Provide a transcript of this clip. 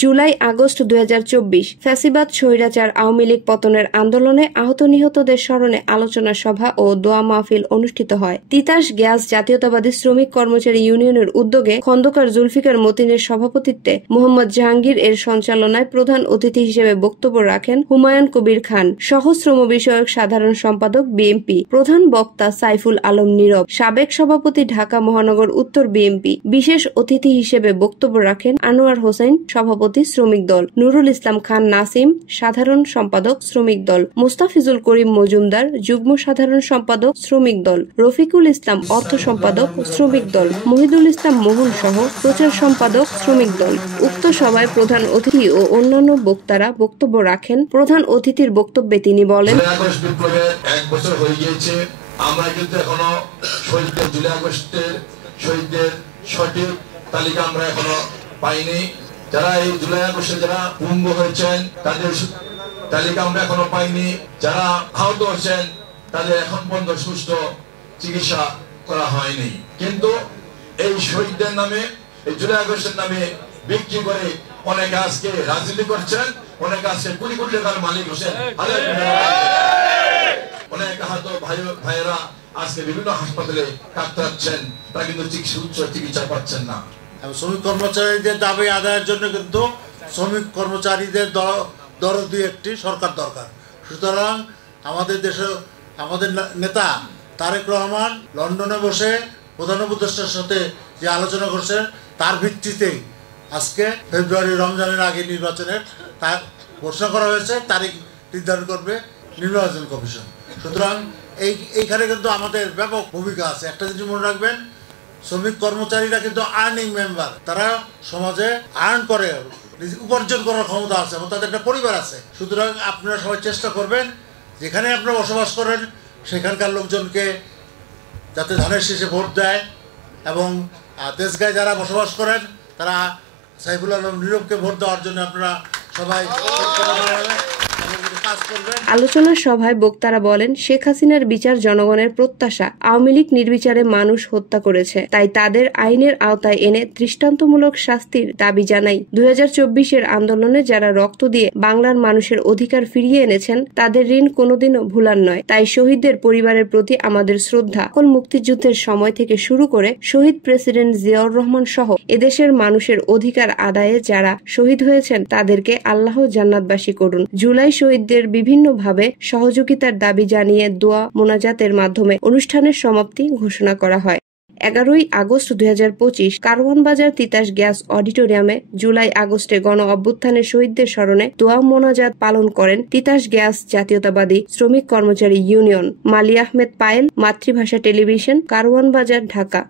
July August 2024 ফ্যাসিবাদ স্বৈরাচার আওয়ামী লীগ পতনের আন্দোলনে আহত নিহতদের স্মরণে আলোচনা সভা ও দোয়া মাহফিল অনুষ্ঠিত হয়। তিতাস গ্যাস জাতীয়তাবাদী শ্রমিক কর্মচারী ইউনিয়নের উদ্যোগে খন্দকার জুলফিকার মতিনের সভাপতিত্বে মোহাম্মদ জাহাঙ্গীর এর সঞ্চালনায় প্রধান অতিথি হিসেবে বক্তব্য রাখেন হুমায়ুন কবির খান, সহ শ্রম বিষয়ক সাধারণ সম্পাদক বিএমপি, প্রধান বক্তা সাইফুল আলম নীরব, সাবেক সভাপতি ঢাকা মহানগর উত্তর বিএমপি। বিশেষ অতিথি হিসেবে বক্তব্য রাখেন আনোয়ার হোসেন, সভাপতি শ্রমিক দল, নুরুল ইসলাম খান নাসিম, সাধারণ সম্পাদক শ্রমিক দল, মুস্তাফিজুল করিম মজুমদার, যুগ্ম সাধারণ সম্পাদক শ্রমিক দল, রফিকুল ইসলাম অর্থ সম্পাদক শ্রমিক দল, মহিদুল ইসলাম মোহন সহ প্রচার সম্পাদক শ্রমিক দল। উক্ত সভায় প্রধান অতিথি ও অন্যান্য বক্তারা বক্তব্য রাখেন। প্রধান অতিথির বক্তব্যে তিনি বলেন, এক বছর হয়ে গিয়েছে, আমরা কিন্তু এখনো শহীদদের জুলাই আগস্টের শহীদদের সঠিক তালিকা আমরা এখনো পাইনি। যারা এই জুলাই আগস্টে যারা পঙ্গু হয়েছেন তাদের তালিকা আমরা এখনো পাইনি। যারা আহত হয়েছেন তাদের এখন পর্যন্ত সুস্থ চিকিৎসা করা হয়নি। কিন্তু এই শহীদদের নামে, এই জুলাই আগস্টের নামে বিক্রি করে অনেকে আজকে রাজনীতি করছেন, অনেকে আজকে কোটি কোটি টাকার মালিক হচ্ছেন। অনেক আহত ভাইয়েরা আজকে বিভিন্ন হাসপাতালে কাতরাচ্ছেন, তারা কিন্তু উচ্চ চিকিৎসা পাচ্ছেন না। শ্রমিক কর্মচারীদের দাবি আদায়ের জন্য কিন্তু শ্রমিক কর্মচারীদের দরদি একটি সরকার দরকার। সুতরাং আমাদের দেশে আমাদের নেতা তারেক রহমান লন্ডনে বসে প্রধান উপদেষ্টার সাথে যে আলোচনা করছেন তার ভিত্তিতেই আজকে ফেব্রুয়ারি রমজানের আগে নির্বাচনের তার ঘোষণা করা হয়েছে, তারিখ নির্ধারণ করবে নির্বাচন কমিশন। সুতরাং এইখানে কিন্তু আমাদের ব্যাপক ভূমিকা আছে। একটা জিনিস মনে রাখবেন, শ্রমিক কর্মচারীরা কিন্তু আর্নিং মেম্বার, তারা সমাজে আর্ন করে, উপার্জন করার ক্ষমতা আছে এবং তাদের একটা পরিবার আছে। সুতরাং আপনারা সবাই চেষ্টা করবেন যেখানে আপনারা বসবাস করেন সেখানকার লোকজনকে যাতে ধানের শীষে ভোট দেয়, এবং তেজগাঁয়ে যারা বসবাস করেন তারা সাইফুল আলম নীরবকে ভোট দেওয়ার জন্য আপনারা সবাই আলোচনা সভায় বক্তারা বলেন, শেখ হাসিনার বিচার জনগণের প্রত্যাশা। আওয়ামী লীগ নির্বিচারে মানুষ হত্যা করেছে, তাই তাদের আইনের আওতায় এনে দৃষ্টান্তমূলক শাস্তির দাবি জানাই। 2024 আন্দোলনে যারা রক্ত দিয়ে বাংলার মানুষের অধিকার ফিরিয়ে এনেছেন তাদের ঋণ কোনোদিনও ভুলার নয়। তাই শহীদদের পরিবারের প্রতি আমাদের শ্রদ্ধা। সকল মুক্তিযুদ্ধের সময় থেকে শুরু করে শহীদ প্রেসিডেন্ট জিয়াউর রহমান সহ এদেশের মানুষের অধিকার আদায়ে যারা শহীদ হয়েছেন তাদেরকে আল্লাহ জান্নাতবাসী করুন। জুলাই শহীদদের বিভিন্নভাবে সহযোগিতার দাবি জানিয়ে দোয়া মোনাজাতের মাধ্যমে অনুষ্ঠানের সমাপ্তি ঘোষণা করা হয়। 11 আগস্ট 2025 কারওয়ান বাজার তিতাস গ্যাস অডিটোরিয়ামে জুলাই আগস্টে গণ অভ্যুত্থানের শহীদদের স্মরণে দোয়া মোনাজাত পালন করেন তিতাস গ্যাস জাতীয়তাবাদী শ্রমিক কর্মচারী ইউনিয়ন। মালি আহমেদ পায়েল, মাতৃভাষা টেলিভিশন, কারওয়ান বাজার, ঢাকা।